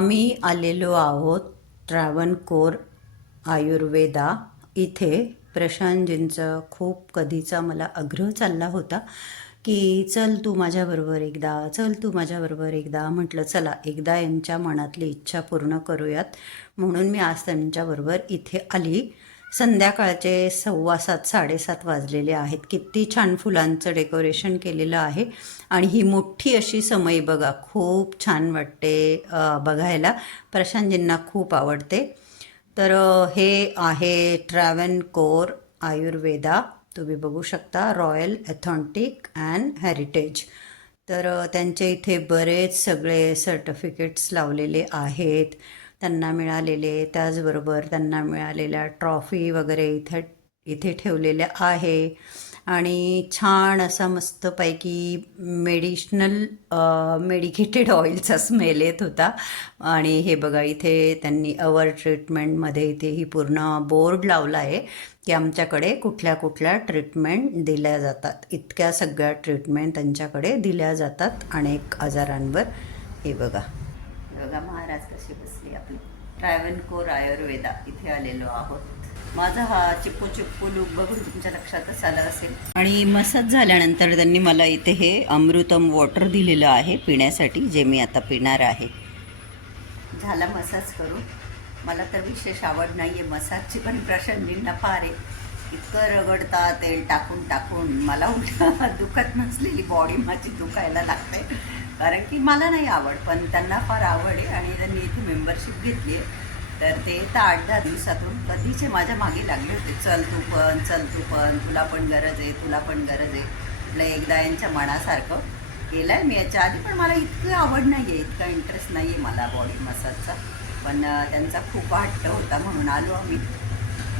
आम्ही आलेलो आहोत ट्रॅव्हनकोर आयुर्वेदा. इथे प्रशांतजींचं खूप कधीचा मला आग्रह चालला होता की चल तू माझ्याबरोबर एकदा चल तू माझ्याबरोबर एकदा. म्हटलं चला एकदा यांच्या मनातली इच्छा पूर्ण करूयात. म्हणून मी आज त्यांच्याबरोबर इथे आली. संध्याकाळचे सव्वा सात साडेसात वाजलेले आहेत. किती छान फुलांचं डेकोरेशन केलेलं आहे. आणि ही मोठी अशी समय बघा खूप छान वाटते बघायला. प्रशांतजींना खूप आवडते. तर हे आहे ट्रॅव्हन कोर आयुर्वेदा तुम्ही बघू शकता रॉयल ॲथॉन्टिक अँड हेरिटेज तर त्यांचे इथे बरेच सगळे सर्टिफिकेट्स लावलेले आहेत. त्यांना मिळालेले त्याचबरोबर त्यांना मिळालेल्या ट्रॉफी वगैरे इथे इथे ठेवलेल्या आहे. आणि छान असा मस्तपैकी मेडिशनल मेडिकेटेड ऑइलचा स्मेल येत होता. आणि हे बघा इथे त्यांनी अवर ट्रीटमेंटमध्ये इथे ही पूर्ण बोर्ड लावला आहे की आमच्याकडे कुठल्या कुठल्या ट्रीटमेंट दिल्या जातात. इतक्या सगळ्या ट्रीटमेंट त्यांच्याकडे दिल्या जातात अनेक आजारांवर. हे बघा. हे बघा महाराज कसे ट्रॅव्हनकोर आयुर्वेदा. इथे आलेलो आहोत. माझा हा चिप्पू चिप्पू लुक बघून तुमच्या लक्षातच आलं असेल. आणि मसाज झाल्यानंतर त्यांनी मला इथे हे अमृतम वॉटर दिलेलं आहे पिण्यासाठी जे मी आता पिणार आहे. झाला मसाज करू मला तर विशेष आवड नाही आहे मसाजची पण प्रसंगी नफार आहे. इतकं रगडता तेल टाकून टाकून. मला उलट दुखत नसलेली बॉडी माझी दुखायला लागते. कारण की मला नाही आवड पण त्यांना फार आवड आहे आणि त्यांनी इथे मेंबरशिप घेतली आहे. तर ते तर आठ दहा दिवसातून कधीचे माझ्या मागे लागले होते. चल तू पण चल तू पण तुला पण गरज आहे तुला पण गरज आहे. म्हटलं एकदा यांच्या मनासारखं केलं आहे मी याच्या आधी पण मला इतकी आवड नाही आहे इतका इंटरेस्ट नाही आहे मला बॉडी मसाजचा पण त्यांचा खूप हट्ट होता म्हणून आलो आम्ही.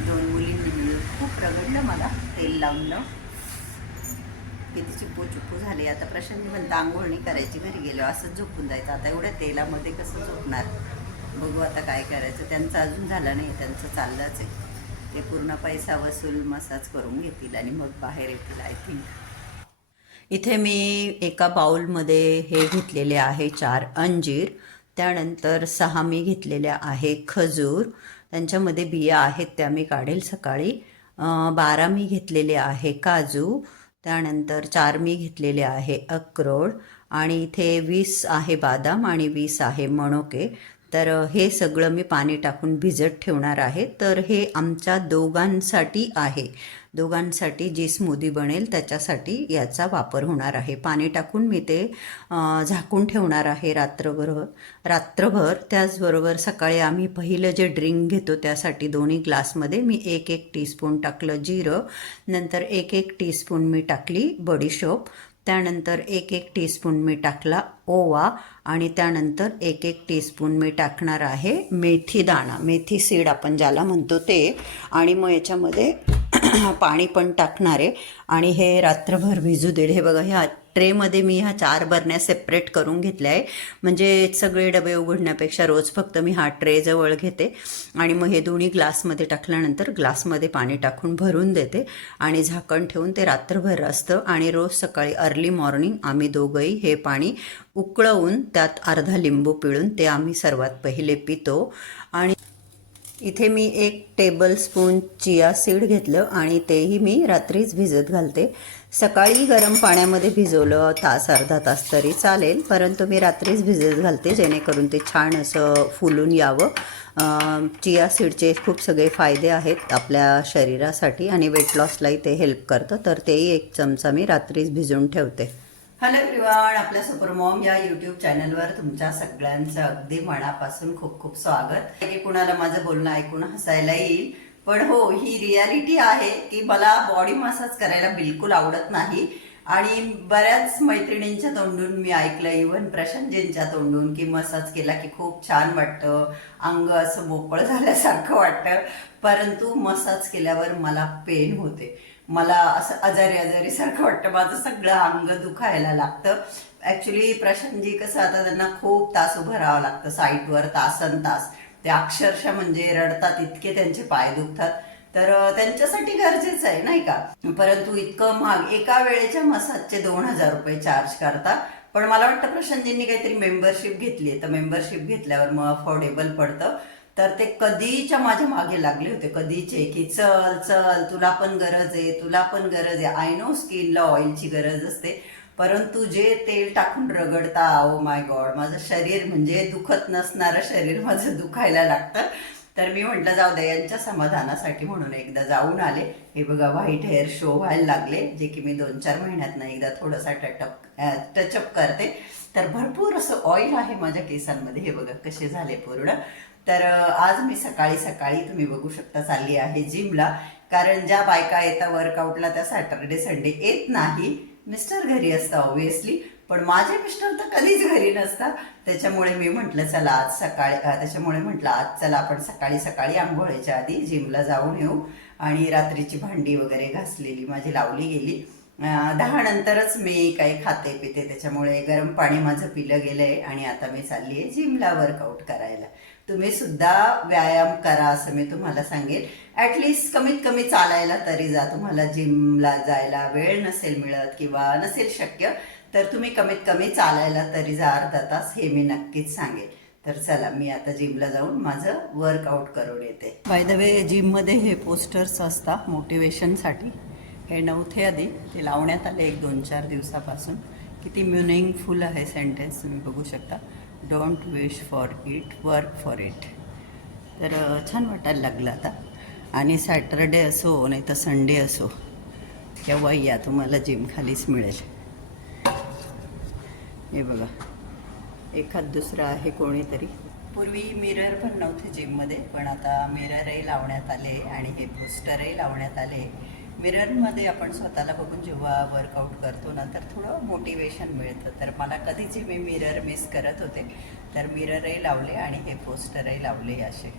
दोन मुलींनी मिळून खूप रगडलं मला तेल लावलं किती चिप्पू चिप्पू झाले. आता प्रशांत म्हणता आंघोळ करायची घरी गेलो. असंच झोपून जायचं. आता एवढ्या तेलामध्ये कसं झोपणार? बघू आता काय करायचं. त्यांचं अजून झालं नाही. त्यांचं चाललंच आहे. ते पूर्ण पैसा वसूल मसाज करून घेतील आणि मग बाहेर येतील आय थिंक इथे मी एका बाऊलमध्ये हे घेतलेले आहे चार अंजीर. त्यानंतर सहा मी घेतलेल्या आहे खजूर. त्यांच्यामध्ये बिया आहेत त्या मी काढेल सकाळी. बारा मी घेतलेले आहे काजू. त्यानंतर चार मी घेतलेले आहे अक्रोड आणि इथे वीस आहे बादाम आणि वीस आहे मणोके. तर हे सगळं मी पाणी टाकून भिजत ठेवणार आहे. तर हे आमच्या दोघांसाठी आहे. दोघांसाठी जी स्मूदी बनेल त्याच्यासाठी याचा वापर होणार आहे. पाणी टाकून मी ते झाकून ठेवणार आहे रात्रभर. रात्रभर त्याचबरोबर सकाळी आम्ही पहिलं जे ड्रिंक घेतो त्यासाठी दोन्ही ग्लासमध्ये मी एक एक टीस्पून टाकलं जिरं नंतर एक एक टीस्पून मी टाकली बडीशोप त्यानंतर एक एक टीस्पून मी टाकला ओवा आणि त्यानंतर एक एक टीस्पून मी टाकणार आहे मेथी दाणा. मेथी सीड आपण ज्याला म्हणतो ते. आणि मग याच्यामध्ये पाणी पण टाकणार. आहे आणि हे रात्रभर भिजू देईल हे बघा ह्या ट्रेमध्ये मी ह्या चार बरण्या सेपरेट करून घेतल्या आहे म्हणजे सगळे डबे उघडण्यापेक्षा रोज फक्त मी हा ट्रे जवळ घेते. आणि मग हे दोन्ही ग्लासमध्ये टाकल्यानंतर ग्लासमध्ये पाणी टाकून भरून देते. आणि झाकण ठेवून ते रात्रभर असतं आणि रोज सकाळी अर्ली मॉर्निंग आम्ही दोघंही हे पाणी उकळवून त्यात अर्धा लिंबू पिळून ते आम्ही सर्वात पहिले पितो. आणि इथे मी एक टेबल स्पून चिया सीड घेतलं आणि तेही मी रात्रीच भिजत घालते. सकाळी गरम पाण्यामध्ये भिजवलं तास अर्धा तास तरी चालेल परंतु मी रात्रीच भिजत घालते जेणेकरून ते छान असं फुलून यावं. चिया सीडचे खूप सगळे फायदे आहेत आपल्या शरीरासाठी आणि वेट लॉसलाही ते हेल्प करतं तर तेही एक चमचा मी रात्रीच भिजवून ठेवते. हॅलो एव्हरीवन आपल्या सुपर मॉम या युट्यूब चॅनलवर तुमच्या सगळ्यांचं अगदी मनापासून खूप खूप स्वागत. की कुणाला माझं बोलणं ऐकून हसायला येईल पण हो ही रियालिटी आहे की मला बॉडी मसाज करायला बिलकुल आवडत नाही. आणि बऱ्याच मैत्रिणींच्या तोंडून मी ऐकलं इव्हन प्रशांतजींच्या तोंडून की मसाज केला की खूप छान वाटतं. अंग असं मोकळं झाल्यासारखं वाटतं. परंतु मसाज केल्यावर मला पेन होते. मला असं आजारी आजारी सारखं वाटतं. माझं सगळं अंग दुखायला लागतं. ऍक्च्युली प्रशांतजी कसं आता त्यांना खूप तास उभं राहावं लागतं. साईटवर तासन तास. ते अक्षरशः म्हणजे रडतात इतके त्यांचे पाय दुखतात. तर त्यांच्यासाठी गरजेचं आहे नाही का? परंतु इतकं महाग. एका वेळेच्या मसाजचे दोन हजार रुपये चार्ज करता. पण मला वाटतं प्रशांतजींनी काहीतरी मेंबरशिप घेतली तर मेंबरशिप घेतल्यावर मग अफोर्डेबल पडतं. तर ते कधीच्या माझ्या मागे लागले होते. कधीचे की चल चल तुला पण गरज आहे तुला पण गरज आहे. आय नो स्किनला ऑइलची गरज असते. परंतु जे तेल टाकून रगडता ओ माय गॉड माझं शरीर म्हणजे दुखत नसणारं शरीर माझं दुखायला लागतं. तर मी म्हटलं जाऊ दे यांच्या समाधानासाठी म्हणून एकदा जाऊन आले. हे बघा व्हाईट हेअर शो व्हायला लागले जे की मी दोन चार महिन्यात एकदा थोडासा टचअप टचअप करते. तर भरपूर असं ऑइल आहे माझ्या केसांमध्ये. हे बघा कसे झाले पूर्ण. तर आज मी सकाळी सकाळी तुम्ही बघू शकता चालली आहे जिमला. कारण ज्या बायका येतात वर्कआउटला त्या सॅटर्डे संडे येत नाही मिस्टर घरी असतं ऑब्विसली पण माझे मिस्टर तर कधीच घरी नसतात त्याच्यामुळे मी म्हटलं चला आज सकाळी त्याच्यामुळे म्हटलं आज चला आपण सकाळी सकाळी आंघोळीच्या आधी जिमला जाऊन येऊ. आणि रात्रीची भांडी वगैरे घासलेली माझी लावली गेली. दहा नंतरच मी काही खाते पिते त्याच्यामुळे गरम पाणी माझं पिलं गेलंय. आणि आता मी चालली आहे जिमला वर्कआउट करायला. तुम्ही सुद्धा व्यायाम करा असं मी तुम्हाला सांगेन. ॲटलिस्ट कमीत कमी चालायला तरी जा. तुम्हाला जिमला जायला वेळ नसेल मिळत किंवा नसेल शक्य तर तुम्ही कमीत कमी चालायला तरी जा अर्धा तास हे मी नक्कीच सांगेन. तर चला मी आता जिमला जाऊन माझं वर्कआउट करून येते. बाय द वे जिममध्ये हे पोस्टर्स असतात मोटिवेशनसाठी हे नव्हते आधी. ते लावण्यात आले एक दोन चार दिवसापासून. किती मिनिंगफुल आहे सेंटेन्स तुम्ही बघू शकता. Don't wish for it work for it तर छान वाटायला लागलं आता. आणि सॅटरडे असो नाही तर संडे असो केव्हा या तुम्हाला जिम खालीच मिळेल. हे बघा. एखाद दुसरं आहे कोणीतरी. पूर्वी मिरर पण नव्हते जिममध्ये पण आता मिररही लावण्यात आले आणि हे पोस्टरही लावण्यात आले. मिररमध्ये आपण स्वतःला बघून जेव्हा वर्कआउट करतो ना तर थोडं मोटिवेशन मिळतं. तर मला कधीचे मी मिरर मिस करत होते. तर मिररही लावले आणि हे पोस्टरही लावले असे.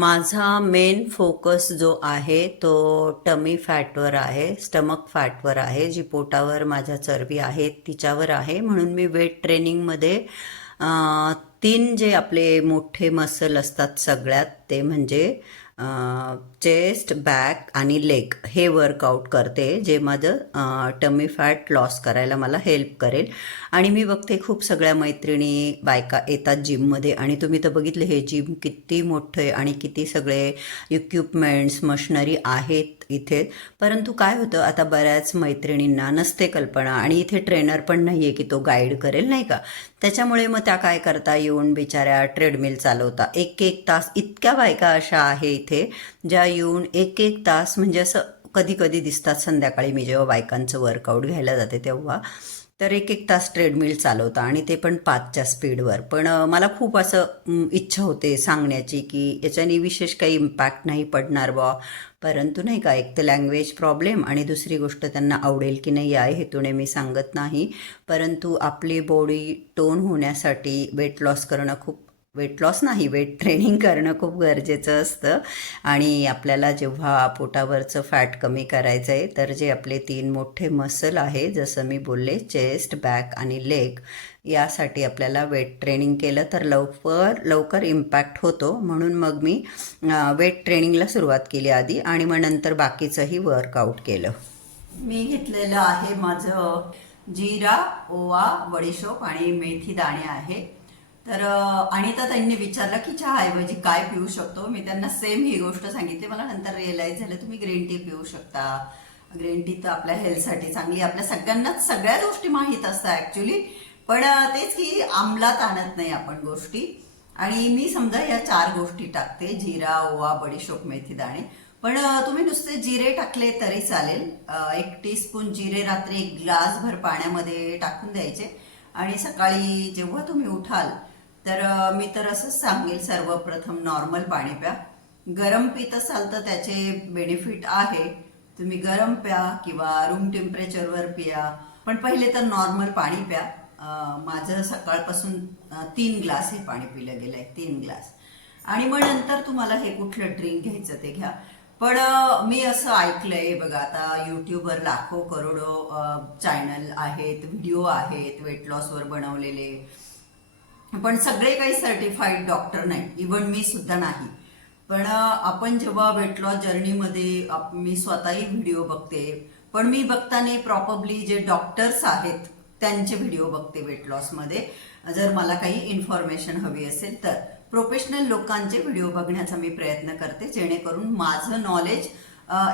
माझा मेन फोकस जो आहे तो टमी फॅटवर आहे स्टमक फॅटवर आहे जी पोटावर माझ्या चरबी आहे तिच्यावर आहे. म्हणून मी वेट ट्रेनिंगमध्ये तीन जे आपले मोठे मसल असतात सगळ्यात ते म्हणजे चेस्ट बॅक आणि लेग हे वर्कआउट करते जे माझं टमी फॅट लॉस करायला मला हेल्प करेल. आणि मी बघते खूप सगळ्या मैत्रिणी बायका येतात जिममध्ये आणि तुम्ही तर बघितलं हे जिम किती मोठं आहे आणि किती सगळे इक्विपमेंट्स मशनरी आहेत. इथे. परंतु काय होतं आता बऱ्याच मैत्रिणींना नसते कल्पना आणि इथे ट्रेनर पण नाही आहे की तो गाईड करेल नाही का? त्याच्यामुळे मग त्या काय करता? येऊन बिचाऱ्या ट्रेडमिल चालवता. एक एक तास इतक्या बायका अशा आहे इथे ज्या येऊन एक एक तास म्हणजे असं कधी कधी दिसतात संध्याकाळी मी जेव्हा बायकांचं वर्कआउट घ्यायला जाते तेव्हा तर एक एक तास ट्रेडमिल चालवता आणि ते पण पाचच्या स्पीडवर. पण मला खूप असं इच्छा होते सांगण्याची की याच्याने विशेष काही इम्पॅक्ट नाही पडणार बा परंतु नाही का एक तर लँग्वेज प्रॉब्लेम आणि दुसरी गोष्ट त्यांना आवडेल की नाही या हेतूने मी सांगत नाही. परंतु आपली बॉडी टोन होण्यासाठी वेट लॉस करणं खूप वेट लॉस नाही वेट ट्रेनिंग करणं खूप गरजेचं असतं. आणि आपल्याला जेव्हा पोटावरचं फॅट कमी करायचं आहे तर जे आपले तीन मोठे मसल आहे जसं मी बोलले चेस्ट बॅक आणि लेग यासाठी आपल्याला वेट ट्रेनिंग केलं तर लवकर लवकर इम्पॅक्ट होतो. म्हणून मग मी वेट ट्रेनिंगला सुरुवात केली आधी आणि मग नंतर बाकीचंही वर्कआउट केलं. मी घेतलेलं आहे माझं जिरा ओवा बडीशोप आणि मेथी दाणे आहे. तर आणि अनिता त्यांनी विचारलं की चहाऐवजी काय पिऊ शकतो? मी त्यांना सेम ही गोष्ट सांगितली. मला नंतर रिअलाईज झालं तुम्ही ग्रीन टी पिऊ शकता. ग्रीन टी तर आपल्या हेल्थसाठी चांगली आपल्या सगळ्यांनाच सगळ्या गोष्टी माहीत असतात ॲक्च्युली पण तेच की अंमलात आणत नाही आपण गोष्टी. आणि मी समजा या चार गोष्टी टाकते जिरा ओवा बडीशोप मेथी दाणे. पण तुम्ही नुसते जिरे टाकले तरी चालेल. अं, एक टीस्पून जिरे रात्री एक ग्लासभर पाण्यामध्ये टाकून द्यायचे. आणि सकाळी जेव्हा तुम्ही उठाल तर मी तर असंच सांगेल सर्वप्रथम नॉर्मल पाणी प्या. गरम पित असाल तर त्याचे बेनिफिट आहे. तुम्ही गरम प्या किंवा रूम टेम्परेचरवर पिया. पण पहिले तर नॉर्मल पाणी प्या. माझं सकाळपासून तीन ग्लास हे पाणी पिलं गेलं आहे तीन ग्लास आणि मग नंतर तुम्हाला हे कुठलं ड्रिंक घ्यायचं ते घ्या. पण मी असं ऐकलंय बघा आता यूट्यूबवर लाखो करोडो चॅनल आहेत व्हिडिओ आहेत वेट लॉसवर बनवलेले. पण सगळे काही सर्टिफाईड डॉक्टर नाही. इवन मी सुद्धा नाही. पण आपण जेव्हा वेट लॉस जर्नीमध्ये मी स्वतःही व्हिडिओ बघते. पण मी बघताना प्रॉपरली जे डॉक्टर्स आहेत त्यांचे व्हिडिओ बघते वेट लॉसमध्ये जर मला काही इन्फॉर्मेशन हवी असेल तर. प्रोफेशनल लोकांचे व्हिडिओ बघण्याचा मी प्रयत्न करते जेणेकरून माझं नॉलेज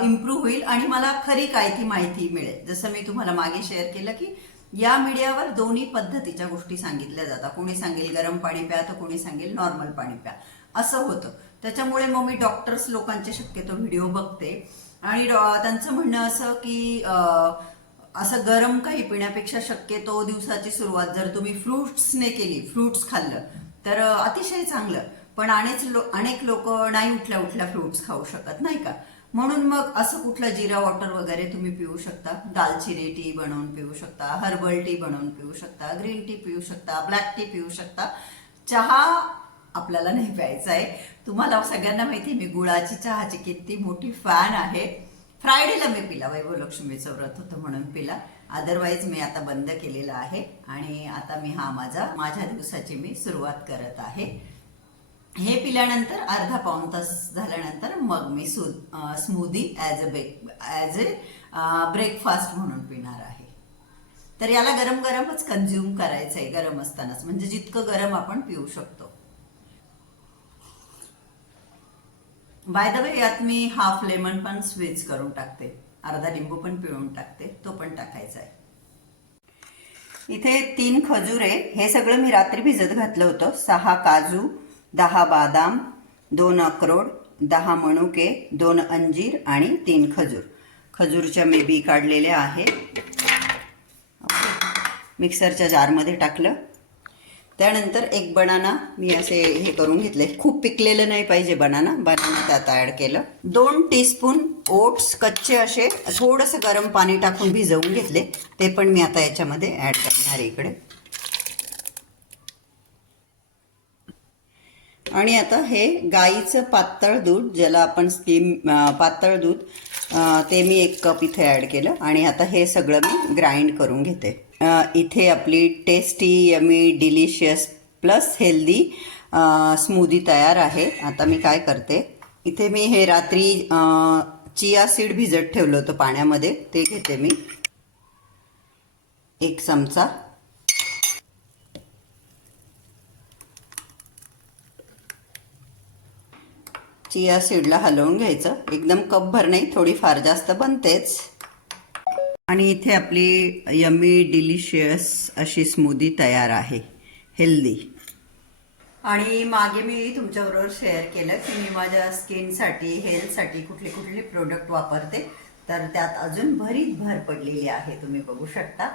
इम्प्रूव्ह होईल आणि मला खरी काय ती माहिती मिळेल. जसं मी तुम्हाला मागे शेअर केलं की या मीडियावर दोन्ही पद्धतीच्या गोष्टी सांगितल्या जातात. कोणी सांगेल गरम पाणी प्या तर कोणी सांगेल नॉर्मल पाणी प्या. असं होतं. त्याच्यामुळे मग मी डॉक्टर्स लोकांचे शक्यतो व्हिडिओ बघते. आणि त्यांचं म्हणणं असं की असं गरम काही पिण्यापेक्षा शक्यतो दिवसाची सुरुवात जर तुम्ही फ्रुट्सने केली फ्रुट्स खाल्लं तर अतिशय चांगलं. पण अनेक लो अनेक लोक नाही उठल्या उठल्या फ्रुट्स खाऊ शकत नाही का? म्हणून मग असं कुठलं जिरा वॉटर वगैरे तुम्ही पिऊ शकता. दालचिनी टी बनवून पिऊ शकता हर्बल टी बनवून पिऊ शकता ग्रीन टी पिऊ शकता ब्लॅक टी पिऊ शकता. चहा आपल्याला नाही प्यायचा आहे. तुम्हाला सगळ्यांना माहिती आहे, मी गुळाची चहाची किती मोठी फॅन आहे. फ्रायडेला मी पिला वैभवलक्ष्मीचं व्रत होतं म्हणून पिला. अदरवाईज मी आता बंद केलेला आहे. आणि आता मी हा माझा माझ्या दिवसाची मी सुरुवात करत आहे. हे पिल्यानंतर अर्धा पाऊण तास झाल्यानंतर मग मी सु smoothie as a bake as a breakfast म्हणून पिणार आहे. तर याला गरम गरमच कन्झ्युम करायचं आहे गरम असतानाच. म्हणजे जितकं गरम आपण पिऊ शकतो. बाय द वे यात मी हाफ लेमन पण स्वीच करून टाकते. अर्धा लिंबू पण पिळून टाकते. तो पण टाकायचा आहे. इथे तीन खजूर. आहे हे सगळं मी रात्री भिजत घातलं होतं. सहा काजू दहा बादाम दोन अक्रोड दहा मणुके दोन अंजीर आणि तीन खजूर. खजूरच्या मी बी काढलेल्या आहे मिक्सरच्या जारमध्ये टाकलं. त्यानंतर एक बनाना मी असे हे करून घेतले. खूप पिकलेलं नाही पाहिजे बनाना. बनाना त्यात ॲड केलं. दोन टीस्पून ओट्स कच्चे असे थोडंसं गरम पाणी टाकून भिजवून घेतले. ते पण मी आता याच्यामध्ये ॲड करणार इकडे. आणि आता हे गाईचं पातळ दूध ज्याला आपण स्कीम पातळ दूध ते मी एक कप इथे ॲड केलं आणि आता हे सगळं मी ग्राइंड करून घेते. इथे आपली tasty yummy delicious plus healthy smoothie तयार आहे. आता मी काय करते इथे मी हे रात्री चिया सीड भिजत ठेवलं होतं पाण्यामध्ये ते घेते मी. एक चमचा. चिया सीडला हलवून घ्यायचं. एकदम कप भर नाही थोडीफार जास्त बनतेच. आणि इथे आपली यम्मी डिलिशियस अशी स्मूदी तयार आहे. हेल्दी. आणि मागे मी तुमच्याबरोबर शेअर केलं की मी माझ्या स्किनसाठी हेल्थसाठी कुठले कुठले प्रोडक्ट वापरते. तर त्यात अजून भरीत भर पडलेली आहे तुम्ही बघू शकता.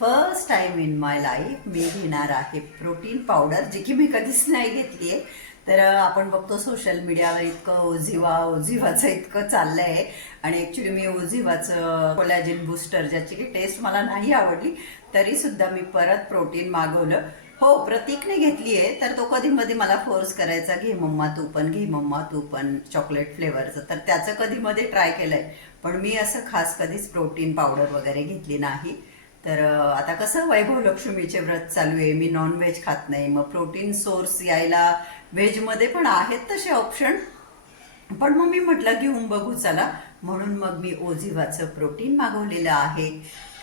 First time in my life मी घेणार आहे प्रोटीन पावडर जी की मी कधीच नाही घेतली आहे तर आपण बघतो सोशल मीडियावर इतकं ओझिवा ओझिवाचं इतकं चाललंय. आहे आणि ॲक्च्युली मी ओझिवाचं कोलॅजिन बुस्टर ज्याची की टेस्ट मला नाही आवडली तरी सुद्धा मी परत प्रोटीन मागवलं. हो प्रतीकने घेतली आहे तर तो कधी मध्ये मला फोर्स करायचा घे मम्मा तू पण घे मम्मा तू पण चॉकलेट फ्लेवरचं तर त्याचं कधी मध्ये ट्राय केलंय. पण मी असं खास कधीच प्रोटीन पावडर वगैरे घेतली नाही. तर आता कसं वैभव लक्ष्मीचे व्रत चालू आहे मी नॉनव्हेज खात नाही मग प्रोटीन सोर्स यायला व्हेजमध्ये पण आहेत तसे ऑप्शन पण मग मी म्हटलं घेऊन बघू चला. म्हणून मग मी ओझिवाचं प्रोटीन मागवलेलं आहे.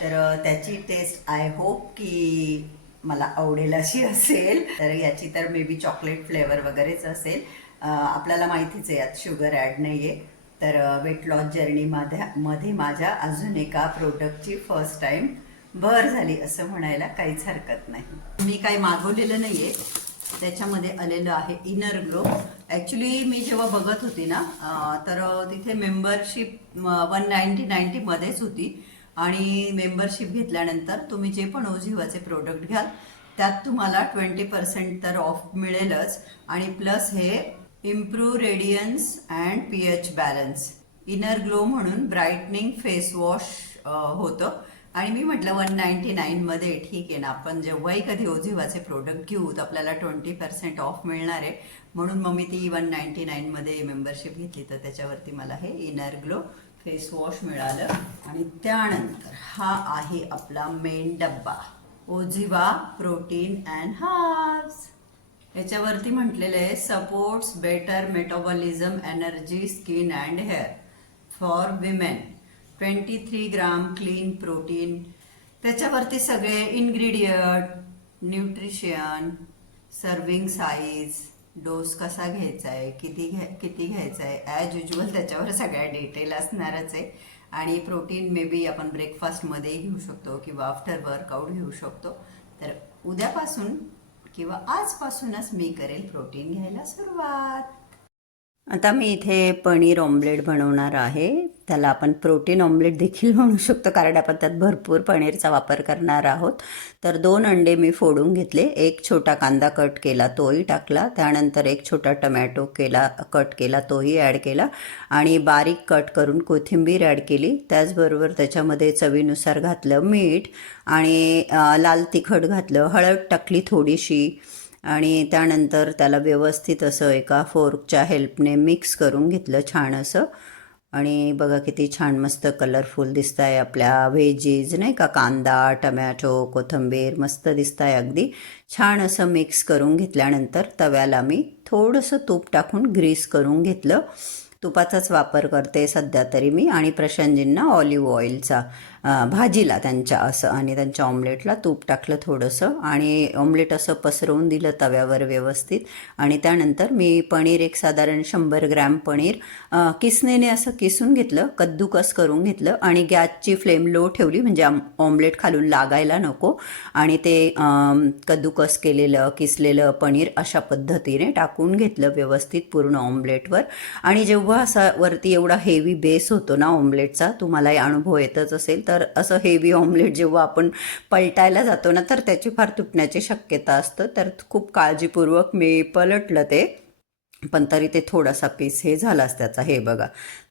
तर त्याची टेस्ट आय होप की मला आवडेल अशी असेल. तर याची तर मे बी चॉकलेट फ्लेवर वगैरेच असेल. आपल्याला माहितीच आहे यात शुगर ॲड नाही आहे तर वेट लॉस जर्नी माझ्या मध्ये माझ्या अजून एका प्रोडक्टची फर्स्ट टाईम भर झाली असं म्हणायला काहीच हरकत नाही. मी काही मागवलेलं नाही आहे त्याच्यामध्ये आलेलं आहे इनर ग्लो ॲक्च्युली मी जेव्हा बघत होती ना तर तिथे मेंबरशिप वन नाईन्टी नाईन्टीमध्येच होती. आणि मेंबरशिप घेतल्यानंतर तुम्ही जे पण ओझिवाचे प्रोडक्ट घ्याल त्यात तुम्हाला ट्वेंटी पर्सेंट तर ऑफ मिळेलच. आणि प्लस हे improve radiance and P H balance inner glow म्हणून ब्राईटनिंग फेस वॉश होतं. आणि मी म्हटलं वन नाईन्टी नाईनमध्ये ठीक आहे ना आपण जेव्हाही कधी ओझिवाचे प्रोडक्ट घेऊ तर आपल्याला ट्वेंटी पर्सेंट ऑफ मिळणार आहे. म्हणून मग मी ती वन नाईन्टी नाईनमध्ये मेंबरशिप घेतली. तर त्याच्यावरती मला हे इनर ग्लो फेस वॉश मिळालं. आणि त्यानंतर हा आहे आपला मेन डब्बा ओझिवा प्रोटीन अँड हार्ब्स. याच्यावरती म्हटलेलं आहे supports better metabolism energy skin and hair for women. Twenty three gram clean protein त्याच्यावरती सगळे ingredient nutrition serving size dose कसा घ्यायचा आहे किती घ्या किती घ्यायचा आहे ॲज युजल त्याच्यावर सगळ्या डिटेल असणारच आहे. आणि प्रोटीन मे बी आपण ब्रेकफास्टमध्येही घेऊ शकतो किंवा आफ्टर वर्कआउट घेऊ शकतो. तर उद्यापासून किंवा आजपासूनच मी करेल प्रोटीन घ्यायला सुरुवात. आता मी इथे पनीर ऑमलेट बनवणार आहे. त्याला आपण प्रोटीन ऑमलेट देखील म्हणू शकतो कारण आपण त्यात भरपूर पनीरचा वापर करणार आहोत. तर दोन अंडे मी फोडून घेतले. एक छोटा कांदा कट केला तोही टाकला. त्यानंतर एक छोटा टमॅटो केला कट केला तोही ॲड केला. आणि बारीक कट करून कोथिंबीर ॲड केली. त्याचबरोबर त्याच्यामध्ये चवीनुसार घातलं मीठ आणि लाल तिखट घातलं हळद टाकली थोडीशी. आणि त्यानंतर त्याला व्यवस्थित असं एका फोर्कच्या हेल्पने मिक्स करून घेतलं छान असं. आणि बघा किती छान मस्त कलरफुल दिसत आहे आपल्या व्हेजीज नाही का? कांदा टमॅटो कोथिंबीर मस्त दिसत आहे अगदी. छान असं मिक्स करून घेतल्यानंतर तव्याला मी थोडंसं तूप टाकून ग्रीस करून घेतलं. तुपाचाच वापर करते सध्या तरी मी आणि प्रशांतजींना ऑलिव्ह ऑइलचा भाजीला त्यांच्या असं आणि त्यांच्या ऑमलेटला तूप टाकलं थोडंसं आणि ऑमलेट असं पसरवून दिलं तव्यावर व्यवस्थित. आणि त्यानंतर मी पनीर एक साधारण शंभर ग्रॅम पनीर किसनेने असं किसून घेतलं कद्दूकस करून घेतलं आणि गॅसची फ्लेम लो ठेवली म्हणजे ऑमलेट खालून लागायला नको. आणि ते कद्दूकस केलेलं किसलेलं पनीर अशा पद्धतीने टाकून घेतलं व्यवस्थित पूर्ण ऑमलेटवर. आणि जेव्हा असा वरती एवढा हेवी बेस होतो ना ऑमलेटचा तुम्हालाही अनुभव येतच असेल तर तर असं हेवी ऑमलेट जेव्हा आपण पलटायला जातो ना तर त्याची फार तुटण्याची शक्यता असतं. तर खूप काळजीपूर्वक मी पलटलं ते. पण तरी ते थोडासा पीस हे झालाच त्याचा हे बघा.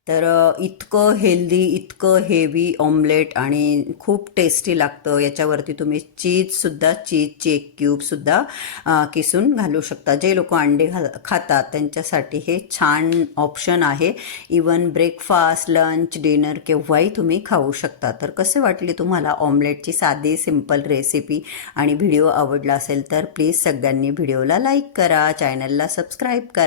तर इतकं हेल्दी इतकं हेवी ऑमलेट आणि खूप टेस्टी लागतं. याच्यावरती तुम्ही चीजसुद्धा चीजची एक क्यूबसुद्धा किसून घालू शकता. जे लोक अंडे घाल खातात त्यांच्यासाठी हे छान ऑप्शन आहे. इवन ब्रेकफास्ट लंच डिनर केव्हाही तुम्ही खाऊ शकता. तर कसे वाटले तुम्हाला ऑमलेटची साधी सिंपल रेसिपी आणि व्हिडिओ आवडला असेल तर प्लीज सगळ्यांनी व्हिडिओला लाईक करा. चॅनलला सबस्क्राईब करा.